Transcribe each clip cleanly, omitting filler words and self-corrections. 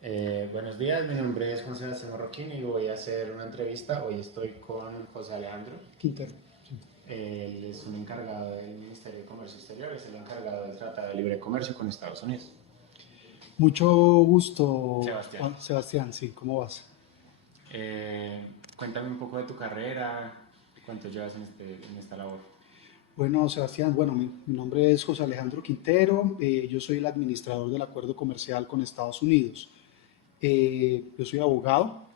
Buenos días, mi nombre es Juan Sebastián Marroquín y voy a hacer una entrevista. Hoy estoy con José Alejandro. Quintero. Sí. Él es un encargado del Ministerio de Comercio Exterior, es el encargado del Tratado de Libre Comercio con Estados Unidos. Mucho gusto, Sebastián, Juan Sebastián, sí, ¿cómo vas? eh, cuéntame un poco de tu carrera, cuánto llevas en esta labor. Bueno, Sebastián, bueno, mi nombre es José Alejandro Quintero, yo soy el administrador del acuerdo comercial con Estados Unidos. Yo soy abogado,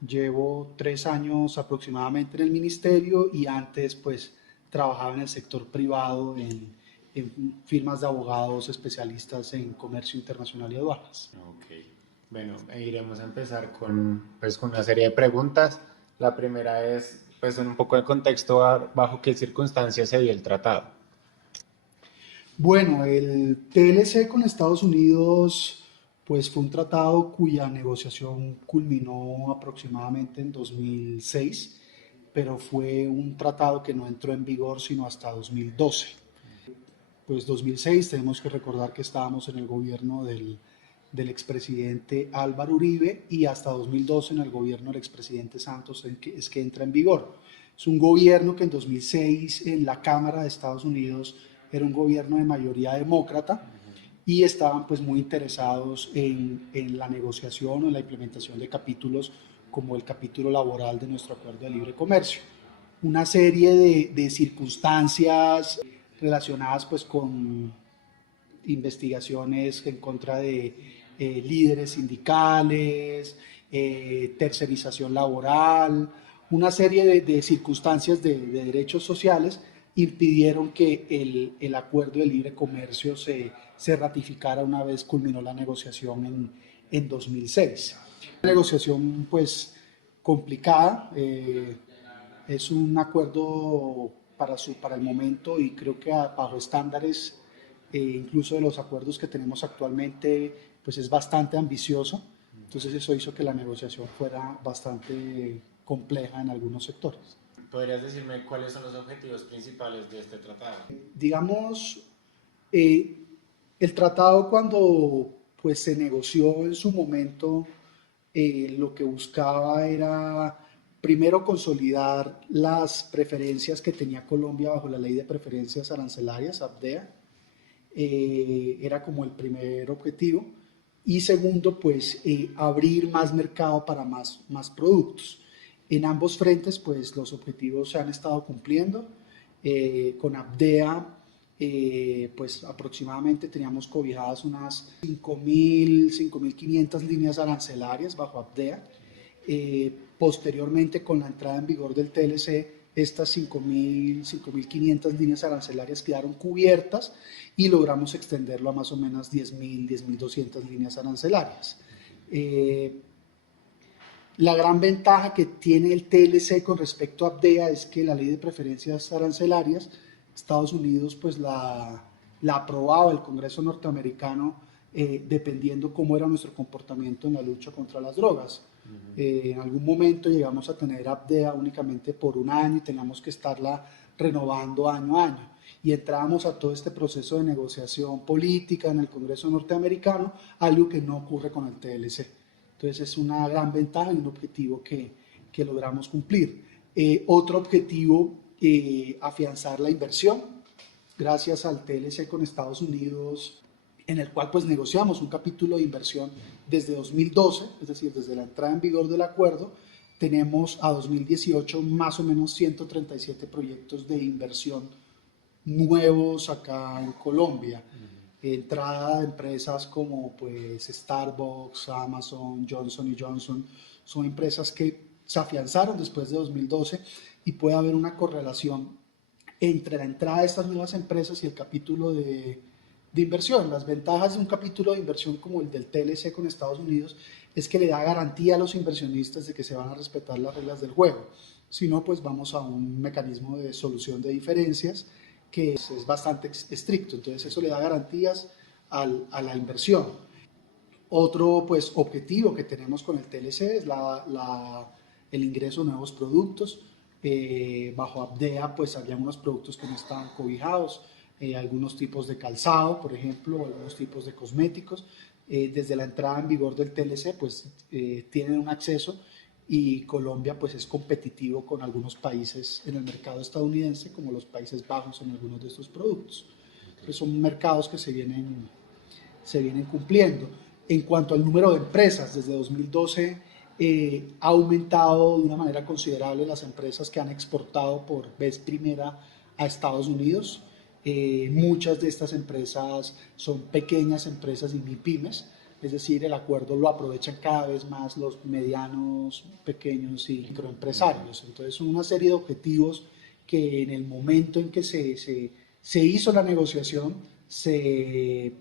llevo 3 años aproximadamente en el ministerio y antes pues trabajaba en el sector privado en firmas de abogados especialistas en comercio internacional y aduanas. Ok, bueno, iremos a empezar con una serie de preguntas. La primera es, pues, un poco de contexto bajo qué circunstancias se dio el tratado. Bueno, el TLC con Estados Unidos, pues fue un tratado cuya negociación culminó aproximadamente en 2006, pero fue un tratado que no entró en vigor sino hasta 2012. Pues 2006 tenemos que recordar que estábamos en el gobierno del expresidente Álvaro Uribe y hasta 2012 en el gobierno del expresidente Santos es que entra en vigor. Es un gobierno que en 2006 en la Cámara de Estados Unidos era un gobierno de mayoría demócrata y estaban pues muy interesados en la negociación o en la implementación de capítulos como el capítulo laboral de nuestro acuerdo de libre comercio. Una serie de circunstancias relacionadas pues con investigaciones en contra de líderes sindicales, tercerización laboral, una serie de circunstancias de derechos sociales impidieron que el acuerdo de libre comercio se ratificara una vez culminó la negociación en 2006. Una negociación pues complicada, es un acuerdo para el momento y creo que bajo estándares incluso de los acuerdos que tenemos actualmente, pues es bastante ambicioso. Entonces eso hizo que la negociación fuera bastante compleja en algunos sectores. ¿Podrías decirme cuáles son los objetivos principales de este tratado? Digamos, eh, el tratado cuando pues se negoció en su momento, lo que buscaba era primero consolidar las preferencias que tenía Colombia bajo la ley de preferencias arancelarias, APDEA, era como el primer objetivo. Y segundo, pues abrir más mercado para más productos. En ambos frentes, pues los objetivos se han estado cumpliendo. Con APDEA, pues aproximadamente teníamos cobijadas unas 5.500 líneas arancelarias bajo APDEA. Posteriormente, con la entrada en vigor del TLC, estas 5.500 líneas arancelarias quedaron cubiertas y logramos extenderlo a más o menos 10.200 líneas arancelarias. La gran ventaja que tiene el TLC con respecto a APDEA es que la ley de preferencias arancelarias, Estados Unidos pues la aprobaba el Congreso norteamericano dependiendo cómo era nuestro comportamiento en la lucha contra las drogas. En algún momento llegamos a tener APDEA únicamente por un año y teníamos que estarla renovando año a año. Y entrábamos a todo este proceso de negociación política en el Congreso norteamericano, algo que no ocurre con el TLC. Entonces es una gran ventaja y un objetivo que logramos cumplir. Otro objetivo, afianzar la inversión. Gracias al TLC con Estados Unidos, en el cual pues negociamos un capítulo de inversión desde 2012, es decir, desde la entrada en vigor del acuerdo, tenemos a 2018 más o menos 137 proyectos de inversión nuevos acá en Colombia. Entrada de empresas como pues Starbucks, Amazon, Johnson Johnson, son empresas que se afianzaron después de 2012 y puede haber una correlación entre la entrada de estas nuevas empresas y el capítulo de inversión. Las ventajas de un capítulo de inversión como el del TLC con Estados Unidos es que le da garantía a los inversionistas de que se van a respetar las reglas del juego. Si no, pues vamos a un mecanismo de solución de diferencias que es bastante estricto. Entonces eso le da garantías a la inversión. Otro pues, objetivo que tenemos con el TLC es el ingreso de nuevos productos. Bajo APDEA pues había unos productos que no estaban cobijados, algunos tipos de calzado, por ejemplo, algunos tipos de cosméticos. desde la entrada en vigor del TLC, pues tienen un acceso y Colombia pues es competitivo con algunos países en el mercado estadounidense, como los Países Bajos en algunos de estos productos. Entonces son mercados que se vienen cumpliendo. En cuanto al número de empresas, desde 2012 ha aumentado de una manera considerable las empresas que han exportado por vez primera a Estados Unidos. Muchas de estas empresas son pequeñas empresas y MIPYMES, es decir, el acuerdo lo aprovechan cada vez más los medianos, pequeños y microempresarios. Entonces, son una serie de objetivos que en el momento en que se hizo la negociación se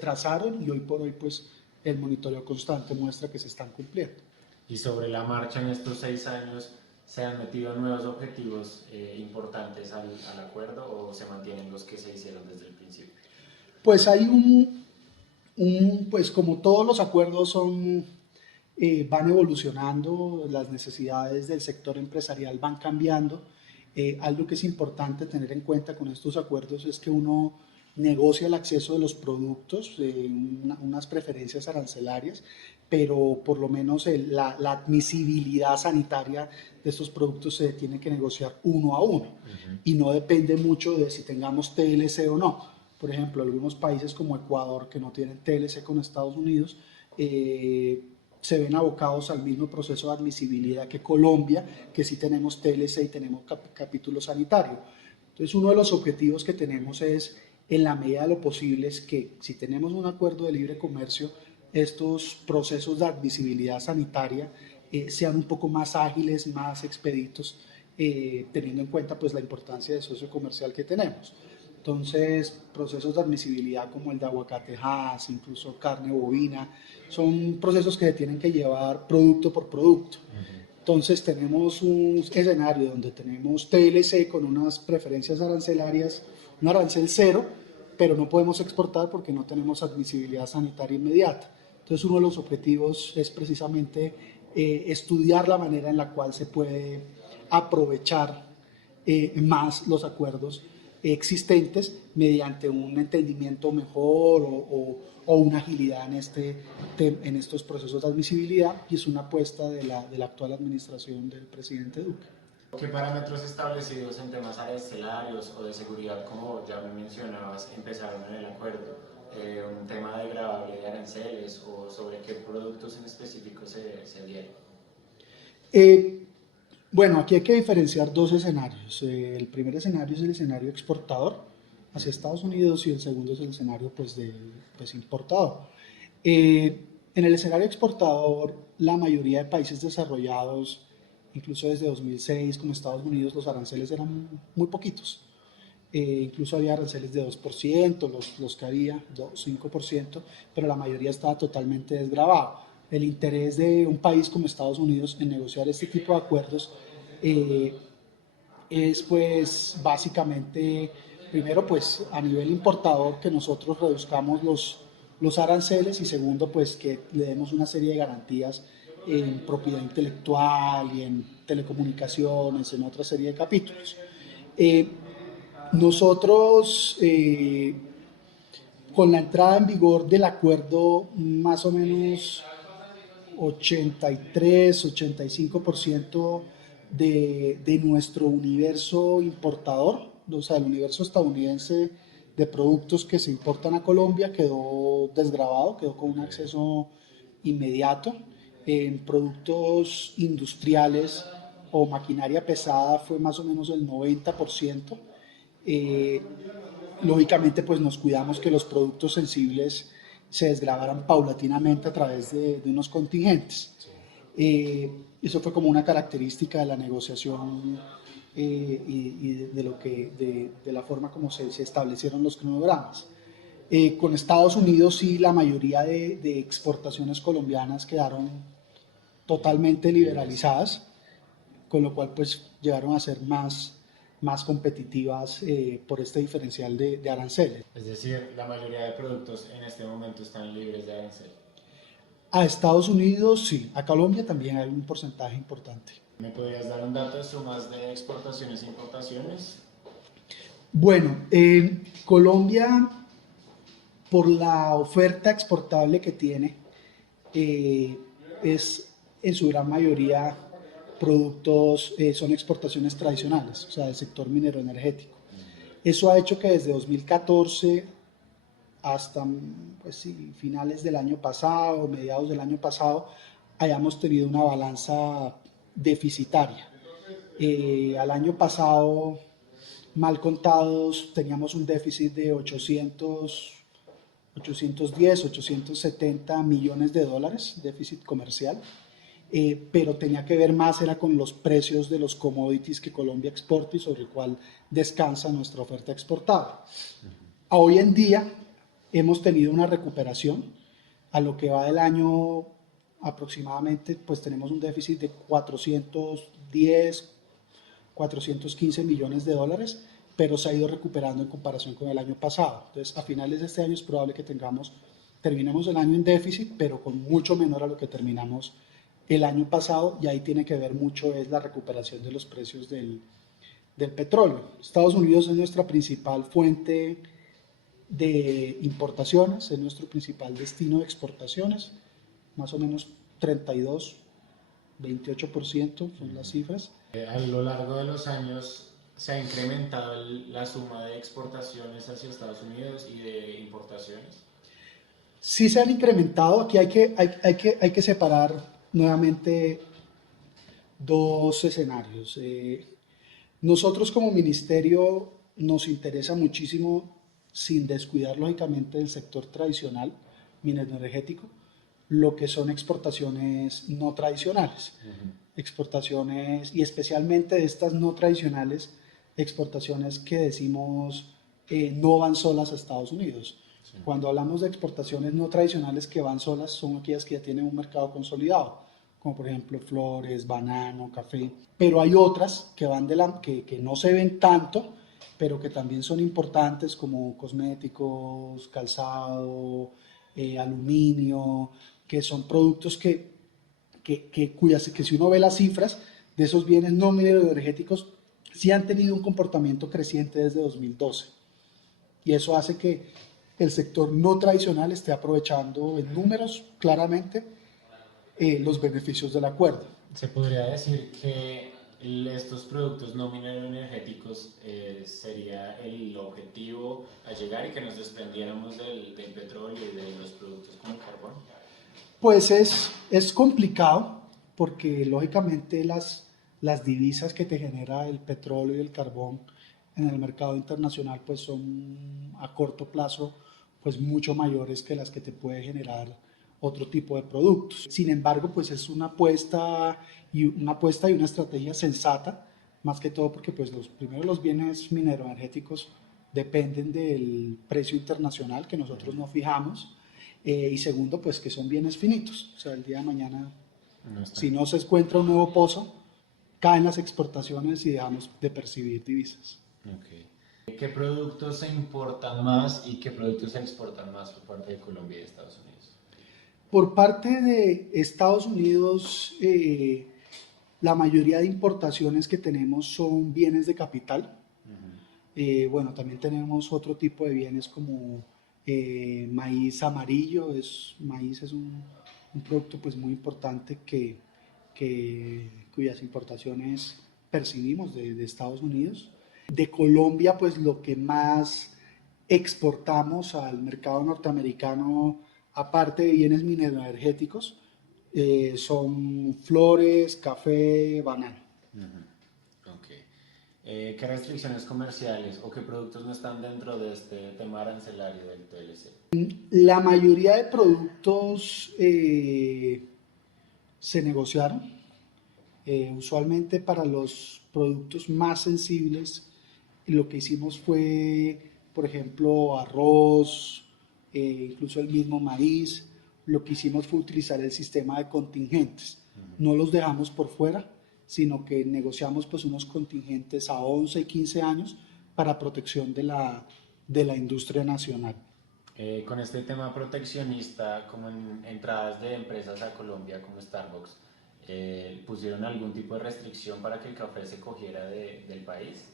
trazaron y hoy por hoy pues el monitoreo constante muestra que se están cumpliendo. Y sobre la marcha en estos 6 años, ¿se han metido nuevos objetivos importantes al acuerdo o se mantienen los que se hicieron desde el principio? Pues hay pues como todos los acuerdos van evolucionando, las necesidades del sector empresarial van cambiando. Algo que es importante tener en cuenta con estos acuerdos es que uno negocia el acceso de los productos, unas preferencias arancelarias, pero por lo menos la admisibilidad sanitaria de estos productos se tiene que negociar uno a uno y no depende mucho de si tengamos TLC o no. Por ejemplo, algunos países como Ecuador, que no tienen TLC con Estados Unidos, se ven abocados al mismo proceso de admisibilidad que Colombia, que sí tenemos TLC y tenemos capítulo sanitario. Entonces, uno de los objetivos que tenemos es, en la medida de lo posible, es que si tenemos un acuerdo de libre comercio, estos procesos de admisibilidad sanitaria sean un poco más ágiles, más expeditos, teniendo en cuenta pues la importancia del socio comercial que tenemos. Entonces, procesos de admisibilidad como el de aguacatejas, incluso carne bovina, son procesos que se tienen que llevar producto por producto. Entonces, tenemos un escenario donde tenemos TLC con unas preferencias arancelarias, un arancel cero, pero no podemos exportar porque no tenemos admisibilidad sanitaria inmediata. Entonces, uno de los objetivos es precisamente estudiar la manera en la cual se puede aprovechar más los acuerdos existentes mediante un entendimiento mejor o una agilidad en estos procesos de admisibilidad, y es una apuesta de la actual administración del presidente Duque. ¿Qué parámetros establecidos en temas arancelarios o de seguridad, como ya me mencionabas, empezaron en el acuerdo? ¿Un tema de gravable de aranceles o sobre qué productos en específico se dieron? Bueno, aquí hay que diferenciar dos escenarios. El primer escenario es el escenario exportador hacia Estados Unidos y el segundo es el escenario pues importador. En el escenario exportador, la mayoría de países desarrollados, incluso desde 2006, como Estados Unidos, los aranceles eran muy poquitos. Incluso había aranceles de 2%, los que había, 2, 5%, pero la mayoría estaba totalmente desgravado. El interés de un país como Estados Unidos en negociar este tipo de acuerdos eh, es pues básicamente, primero pues a nivel importador, que nosotros reduzcamos los aranceles, y segundo pues que le demos una serie de garantías en propiedad intelectual y en telecomunicaciones, en otra serie de capítulos. Nosotros, con la entrada en vigor del acuerdo, más o menos 83-85% de nuestro universo importador, o sea, el universo estadounidense de productos que se importan a Colombia, quedó desgravado, quedó con un acceso inmediato. En productos industriales o maquinaria pesada fue más o menos el 90%. Eh, Lógicamente, pues nos cuidamos que los productos sensibles se desgravaran paulatinamente a través de unos contingentes. Eso fue como una característica de la negociación y de la forma como se establecieron los cronogramas. Con Estados Unidos sí, la mayoría de exportaciones colombianas quedaron totalmente liberalizadas, con lo cual pues llegaron a ser más competitivas por este diferencial de aranceles. Es decir, la mayoría de productos en este momento están libres de arancel. A Estados Unidos sí, a Colombia también hay un porcentaje importante. ¿Me podrías dar un dato de sumas de exportaciones e importaciones? Bueno, en Colombia por la oferta exportable que tiene, es en su gran mayoría productos, son exportaciones tradicionales, o sea, del sector minero energético. Eso ha hecho que desde 2014 hasta pues sí, finales del año pasado, mediados del año pasado, hayamos tenido una balanza deficitaria. Al año pasado, mal contados, teníamos un déficit de 810, 870 millones de dólares, déficit comercial, pero tenía que ver más era con los precios de los commodities que Colombia exporta y sobre el cual descansa nuestra oferta exportable. Hoy en día hemos tenido una recuperación. A lo que va del año aproximadamente, pues tenemos un déficit de 410, 415 millones de dólares, pero se ha ido recuperando en comparación con el año pasado. Entonces, a finales de este año es probable que terminemos el año en déficit, pero con mucho menor a lo que terminamos el año pasado, y ahí tiene que ver mucho es la recuperación de los precios del petróleo. Estados Unidos es nuestra principal fuente de importaciones, es nuestro principal destino de exportaciones, más o menos 32, 28% son las cifras. A lo largo de los años se ha incrementado la suma de exportaciones hacia Estados Unidos y de importaciones. Sí se han incrementado, aquí hay que separar nuevamente dos escenarios. Nosotros como ministerio nos interesa muchísimo, sin descuidar lógicamente el sector tradicional minero energético, lo que son exportaciones no tradicionales. Exportaciones, y especialmente de estas no tradicionales, exportaciones que decimos no van solas a Estados Unidos. Sí. Cuando hablamos de exportaciones no tradicionales que van solas, son aquellas que ya tienen un mercado consolidado, como por ejemplo flores, banano, café, pero hay otras que que no se ven tanto, pero que también son importantes, como cosméticos, calzado, aluminio, que son productos que si uno ve las cifras de esos bienes no mineros energéticos, sí han tenido un comportamiento creciente desde 2012. Y eso hace que el sector no tradicional esté aprovechando en números claramente los beneficios del acuerdo. Se podría decir que estos productos no mineros energéticos sería el objetivo a llegar y que nos desprendiéramos del petróleo y de los productos como el carbón. Pues es complicado porque lógicamente las divisas que te genera el petróleo y el carbón en el mercado internacional pues son a corto plazo pues mucho mayores que las que te puede generar otro tipo de productos. Sin embargo, pues es una apuesta y una estrategia sensata, más que todo porque pues los bienes mineroenergéticos dependen del precio internacional que nosotros no fijamos, y segundo, pues que son bienes finitos. O sea, el día de mañana, si no se encuentra un nuevo pozo, caen las exportaciones y dejamos de percibir divisas. Okay. ¿Qué productos se importan más y qué productos se exportan más por parte de Colombia y de Estados Unidos? Por parte de Estados Unidos, la mayoría de importaciones que tenemos son bienes de capital. Bueno, también tenemos otro tipo de bienes como maíz amarillo. Maíz es un producto pues muy importante cuyas importaciones percibimos de Estados Unidos. De Colombia, pues lo que más exportamos al mercado norteamericano, aparte de bienes mineroenergéticos, son flores, café, banano. Okay. ¿Qué restricciones comerciales o qué productos no están dentro de este tema arancelario del TLC? La mayoría de productos se negociaron. Usualmente para los productos más sensibles, lo que hicimos fue, por ejemplo, arroz, incluso el mismo maíz. Lo que hicimos fue utilizar el sistema de contingentes. No los dejamos por fuera, sino que negociamos pues unos contingentes a 11 y 15 años para protección de la industria nacional. Con este tema proteccionista, como en entradas de empresas a Colombia como Starbucks, ¿pusieron algún tipo de restricción para que el café se cogiera del país?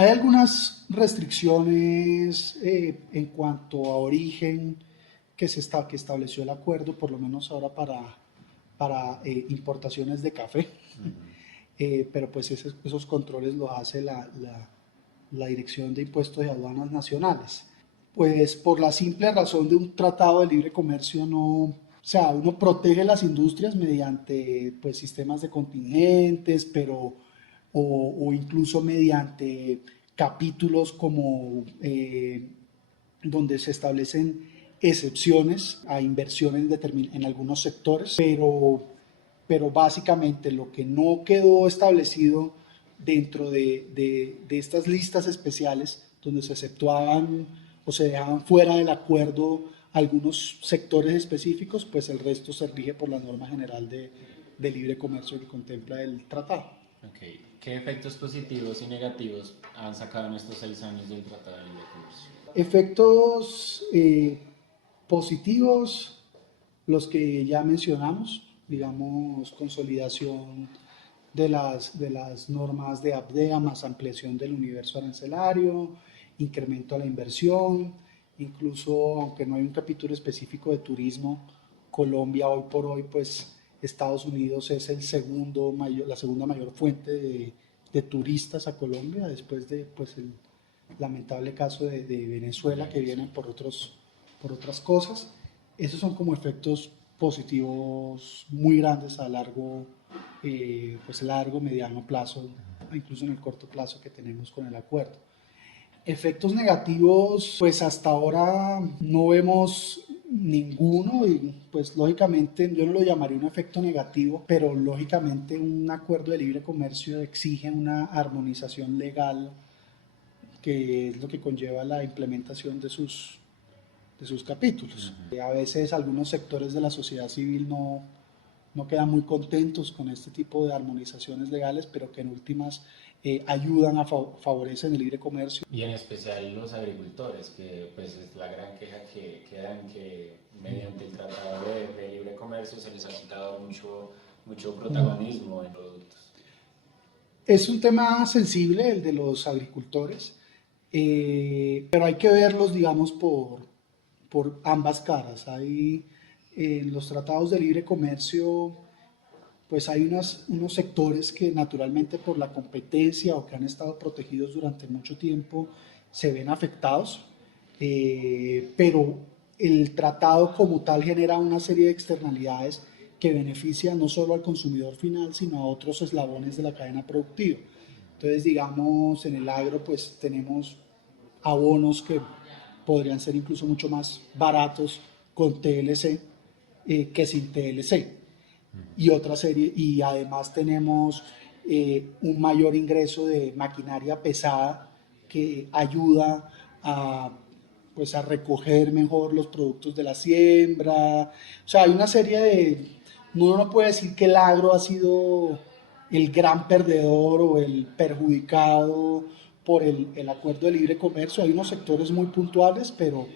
Hay algunas restricciones en cuanto a origen que estableció el acuerdo, por lo menos ahora para importaciones de café. Pero pues esos controles los hace la Dirección de Impuestos y Aduanas Nacionales. Pues por la simple razón de un tratado de libre comercio o sea, uno protege las industrias mediante pues sistemas de contingentes, pero o incluso mediante capítulos como donde se establecen excepciones a inversiones en algunos sectores, pero básicamente lo que no quedó establecido dentro de estas listas especiales, donde se exceptuaban o se dejaban fuera del acuerdo algunos sectores específicos, pues el resto se rige por la norma general de libre comercio que contempla el tratado. Okay. ¿Qué efectos positivos y negativos han sacado en estos 6 años del Tratado de Libre Comercio? Efectos positivos, los que ya mencionamos, digamos, consolidación de las normas de APDEA, más ampliación del universo arancelario, incremento a la inversión, incluso aunque no hay un capítulo específico de turismo, Colombia hoy por hoy, pues Estados Unidos es la segunda mayor fuente de turistas a Colombia, después de pues, el lamentable caso de Venezuela, que vienen por otras cosas. Esos son como efectos positivos muy grandes a largo, mediano plazo, incluso en el corto plazo que tenemos con el acuerdo. Efectos negativos, pues hasta ahora no vemos ninguno y pues lógicamente yo no lo llamaría un efecto negativo, pero lógicamente un acuerdo de libre comercio exige una armonización legal que es lo que conlleva la implementación de sus capítulos. A veces algunos sectores de la sociedad civil no quedan muy contentos con este tipo de armonizaciones legales, pero que en últimas ayudan favorecen el libre comercio. Y en especial los agricultores, que pues es la gran queja que dan, que mediante el Tratado de Libre Comercio se les ha quitado mucho protagonismo en productos. Es un tema sensible el de los agricultores, pero hay que verlos, digamos, por ambas caras. Hay en los tratados de libre comercio, pues hay unos sectores que naturalmente por la competencia o que han estado protegidos durante mucho tiempo se ven afectados, pero el tratado como tal genera una serie de externalidades que benefician no solo al consumidor final, sino a otros eslabones de la cadena productiva. Entonces, digamos, en el agro pues tenemos abonos que podrían ser incluso mucho más baratos con TLC que sin TLC y otra serie, y además tenemos un mayor ingreso de maquinaria pesada que ayuda pues a recoger mejor los productos de la siembra. O sea, hay una serie uno no puede decir que el agro ha sido el gran perdedor o el perjudicado por el acuerdo de libre comercio. Hay unos sectores muy puntuales, pero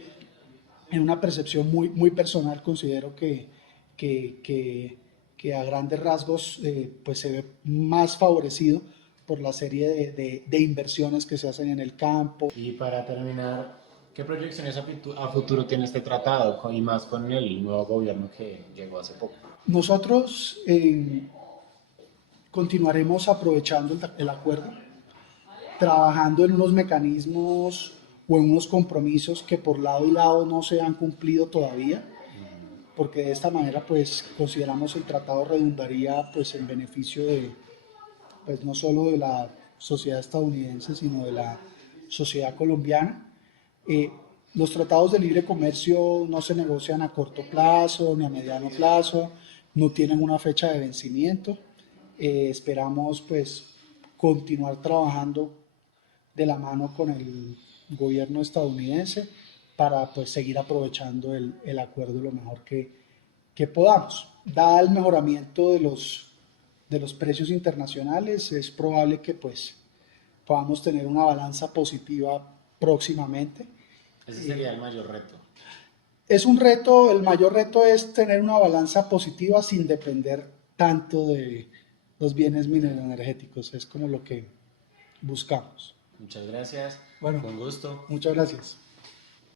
en una percepción muy, muy personal considero que, que, que a grandes rasgos pues se ve más favorecido por la serie de inversiones que se hacen en el campo. Y para terminar, ¿qué proyecciones a futuro tiene este tratado y más con el nuevo gobierno que llegó hace poco? Nosotros continuaremos aprovechando el acuerdo, trabajando en unos mecanismos o en unos compromisos que por lado y lado no se han cumplido todavía, porque de esta manera pues consideramos el tratado redundaría pues en beneficio de pues no solo de la sociedad estadounidense sino de la sociedad colombiana. Los tratados de libre comercio no se negocian a corto plazo ni a mediano plazo, no tienen una fecha de vencimiento. Esperamos pues continuar trabajando de la mano con el gobierno estadounidense para pues seguir aprovechando el acuerdo lo mejor que podamos. Dado el mejoramiento de los precios internacionales, es probable que pues podamos tener una balanza positiva próximamente. Ese sería el mayor reto. Es un reto, el mayor reto es tener una balanza positiva sin depender tanto de los bienes mineroenergéticos, es como lo que buscamos. Muchas gracias. Bueno, Fue un gusto. muchas gracias.